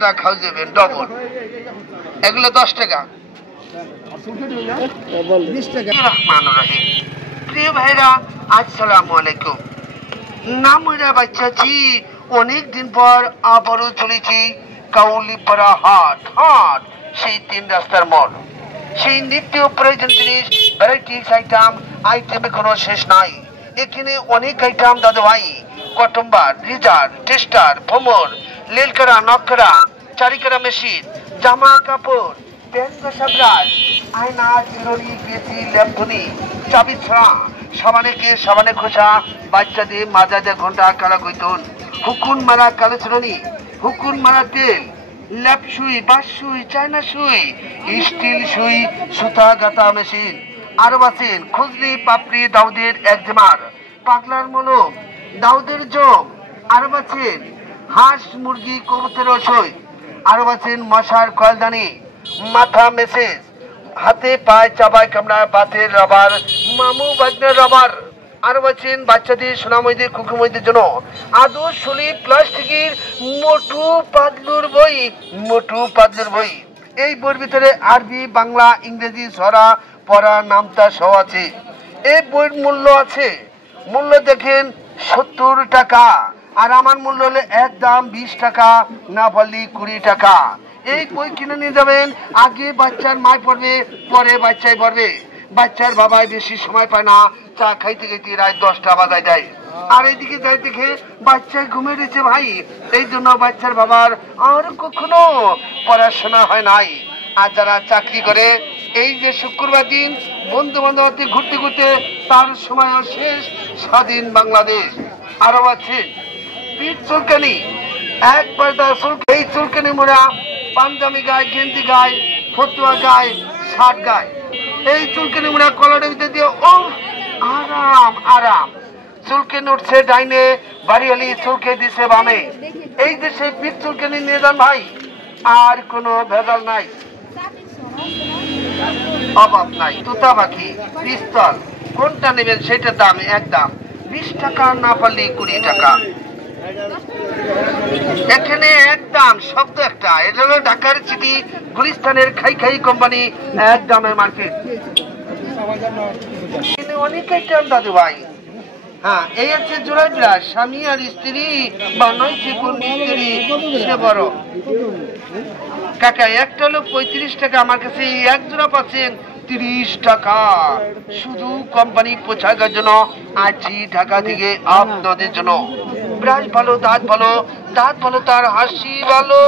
খাওয়াবেন ডবল, এগুলো 10 টাকা। প্রিয় ভাইরা, আসসালামু আলাইকুম। নামরা বাচ্চাছি, অনেকদিন পর আবারও চলেছি কাউলিপাড়া হাট। হাট সেই 3 রাস্তার মোড়, সেই নিত্য প্রয়োজন জিনিস, ভ্যারাইটিস আইটেম কোনো শেষ নাই। এখানে অনেক আইটেম দাদু ভাই, কটম্বার, রিজার, টেস্টার, ভোমর, লেলকরা, নকরা, চারিকরা মেশিন, জামা কাপড়, প্যান্ট কষা ব্রাশ, আয়না, চিরুনি, পেঁচি, ল্যাপটনি, চাবি ছড়া, সাবানে খোসা, বাচ্চাদের মাজাজা ঘন্টা, কালা কৈতন, হুকুন মারা কালো চিরুনি, হুকুন মারা তেল, ল্যাপ সুই, বাঁশ সুই, চায়না সুই, স্টিল সুই, সুতা গাঁথা মেশিন। আরো আছেন খুজলি, পাপড়ি, দাউদের একজমার, পাগলার মলম, দাউদের জম। আরো আছেন হাঁস, মুরগি, কবুতর সই। আরো আছেন মশার কয়েলদানি, মাথা মেসেজ, হাতে পায়ে চাবাই কামড়া, বাতের রাবার, মামু বাজনের রাবার। আরো আছেন বাচ্চাদের, সোনাময়দের, কুকুময়দের জন্য আদর সলি প্লাস্টিকের মোটু পাতলুর বই। এই বইয়ের ভিতরে আরবি, বাংলা, ইংরেজি ছড়া পড়া নামতা সহ আছে। এই বইয়ের মূল্য দেখেন 70 টাকা, আর আমার মূল্য হলে একদম 20 টাকা, না পারলে 20 টাকা। এই বই কিনে নিয়ে যাবেন। আগে বাচ্চার মায় পড়বে, পরে বাচ্চাই পড়বে। বাচ্চার বাবাই বেশি সময় পায় না, চা খাইতে খাইতে রাত 10টা বাজায় যায়, আর এইদিকে যাই দেখে বাচ্চায় ঘুমে রয়েছে ভাই। এই জন্য বাচ্চার বাবার আর কখনো পড়াশোনা হয় নাই। আর যারা চাকরি করে, এই যে শুক্রবার দিন বন্ধু বান্ধব ঘুরতে তার সময় শেষ, স্বাধীন বাংলাদেশ। আরো আছে পিঠ চুলকানি, এক পয়দা চুলকানি। এই চুলকানি মোড়া পাঞ্জাবি গায়ে, গেঞ্জি গায়ে, ফতুয়া গায়ে, শার্ট গায়ে। এই চুলকানি মোড়া কলারের ভিতরে দিয়ে ও আরাম। চুলকানি উঠছে ডাইনে, বাড়িয়ালি চুলকে দিছে বামে। এই দেশে পিঠ চুলকানি নিয়ে যান ভাই, আর কোনো ভেজাল নাই, অভাব নাই। তুতা পাখি, পিস্তল, কোনটা নেবেন সেটার দাম একদম 20 টাকা, না পারলে 20 টাকা। এখানে একদম শব্দ একটা, এটা হলো ঢাকার সিটি গুলিস্তানের খাই কোম্পানি, একদমের মার্কেট। অনেক আইটেম দাদু ভাই। হ্যাঁ, এই আছে জোড়াই ব্রাশ, স্বামী আর স্ত্রী বা নয় চিকুন স্ত্রী, সে বড় কাকা। একটা হলো 35 টাকা, আমার কাছে এক জোড়া পাচ্ছেন 30 টাকা। শুধু কোম্পানি পোশাকের জন্য আছি ঢাকা থেকে আপনাদের জন্য। ব্রাশ ভালো, দাঁত ভালো, তার হাসি ভালো।